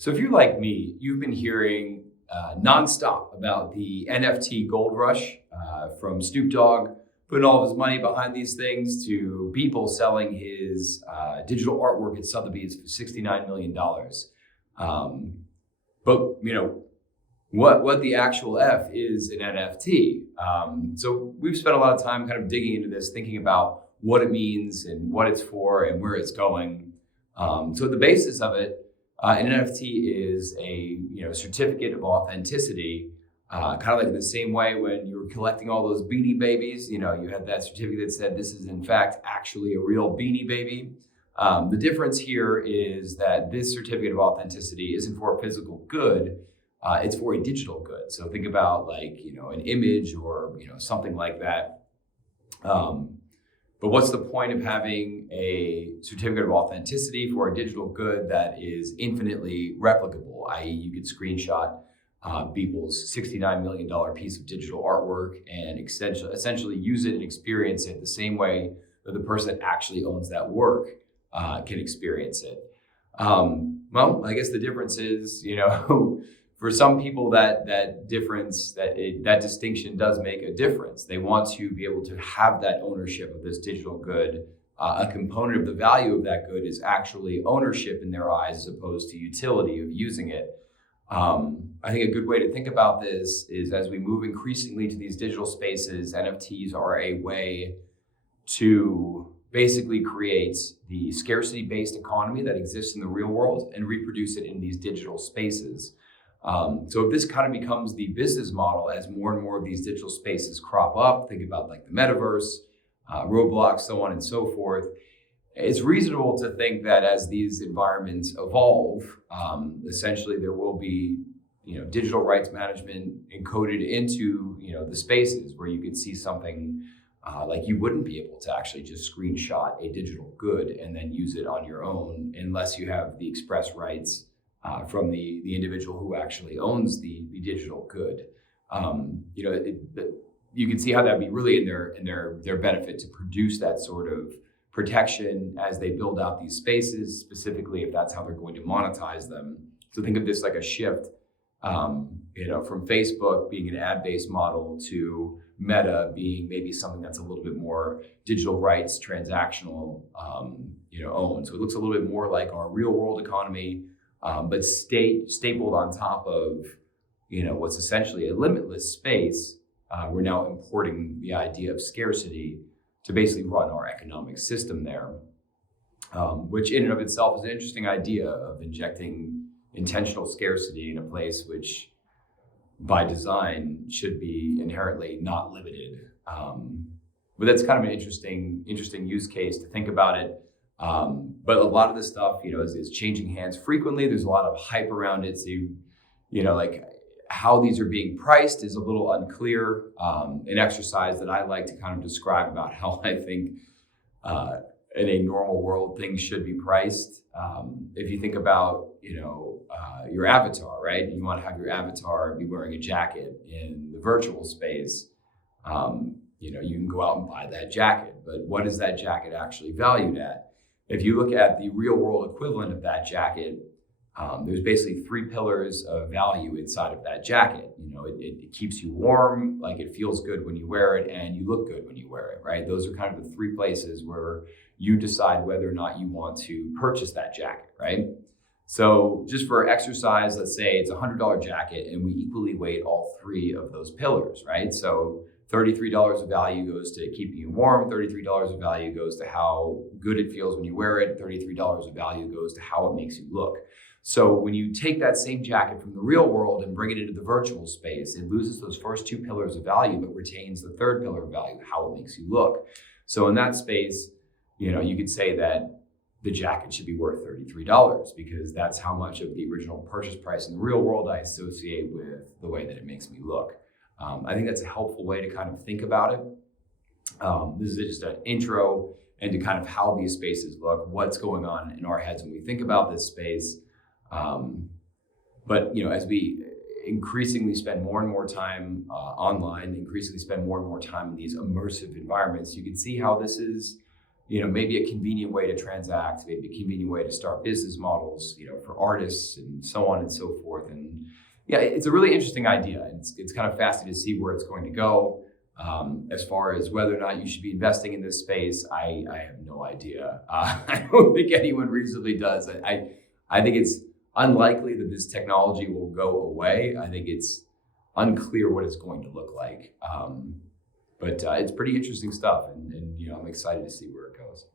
So if you're like me, you've been hearing nonstop about the NFT gold rush, from Snoop Dogg putting all of his money behind these things to people selling his digital artwork at Sotheby's for $69 million. But what the actual F is an NFT. So we've spent a lot of time kind of digging into this, thinking about what it means and what it's for and where it's going. So the basis of it, an NFT is a certificate of authenticity, kind of like in the same way when you were collecting all those Beanie Babies. You had that certificate that said this is in fact actually a real Beanie Baby. The difference here is that this certificate of authenticity isn't for a physical good. It's for a digital good. So think about an image or something like that. But what's the point of having a certificate of authenticity for a digital good that is infinitely replicable, i.e. you could screenshot people's $69 million piece of digital artwork and essentially use it and experience it the same way that the person that actually owns that work can experience it. Well, I guess the difference is, for some people that distinction does make a difference. They want to be able to have that ownership of this digital good. A component of the value of that good is actually ownership in their eyes as opposed to utility of using it. I think a good way to think about this is as we move increasingly to these digital spaces, NFTs are a way to basically create the scarcity-based economy that exists in the real world and reproduce it in these digital spaces. So if this kind of becomes the business model as more and more of these digital spaces crop up, think about like the metaverse, Roblox, so on and so forth, it's reasonable to think that as these environments evolve, essentially there will be digital rights management encoded into the spaces where you could see something like you wouldn't be able to actually just screenshot a digital good and then use it on your own unless you have the express rights from the individual who actually owns the digital good. You can see how that'd be really in their benefit to produce that sort of protection as they build out these spaces, specifically if that's how they're going to monetize them. So think of this like a shift, from Facebook being an ad-based model to Meta being maybe something that's a little bit more digital rights, transactional, owned. So it looks a little bit more like our real world economy, but stapled on top of, what's essentially a limitless space. We're now importing the idea of scarcity to basically run our economic system there, which in and of itself is an interesting idea of injecting intentional scarcity in a place which by design should be inherently not limited. But that's kind of an interesting use case to think about it. But a lot of this stuff, is changing hands frequently. There's a lot of hype around it. So, like how these are being priced is a little unclear. An exercise that I like to kind of describe about how I think in a normal world things should be priced. If you think about, your avatar, right? You want to have your avatar be wearing a jacket in the virtual space. You can go out and buy that jacket, but what is that jacket actually valued at? If you look at the real world equivalent of that jacket, there's basically 3 pillars of value inside of that jacket. It keeps you warm, like it feels good when you wear it, and you look good when you wear it, right? Those are kind of the 3 places where you decide whether or not you want to purchase that jacket, right? So just for exercise, let's say it's a $100 jacket and we equally weight all 3 of those pillars, right? So $33 of value goes to keeping you warm, $33 of value goes to how good it feels when you wear it, $33 of value goes to how it makes you look. So when you take that same jacket from the real world and bring it into the virtual space, it loses those first 2 pillars of value, but retains the 3rd pillar of value, how it makes you look. So in that space, you could say that the jacket should be worth $33 because that's how much of the original purchase price in the real world I associate with the way that it makes me look. I think that's a helpful way to kind of think about it. This is just an intro into kind of how these spaces look, what's going on in our heads when we think about this space. But as we increasingly spend more and more time increasingly spend more and more time in these immersive environments, you can see how this is, maybe a convenient way to transact, maybe a convenient way to start business models, for artists and so on and so forth. And yeah, it's a really interesting idea. It's kind of fascinating to see where it's going to go. As far as whether or not you should be investing in this space, I have no idea. I don't think anyone reasonably does. I think it's unlikely that this technology will go away. I think it's unclear what it's going to look like. But it's pretty interesting stuff, and I'm excited to see where it goes.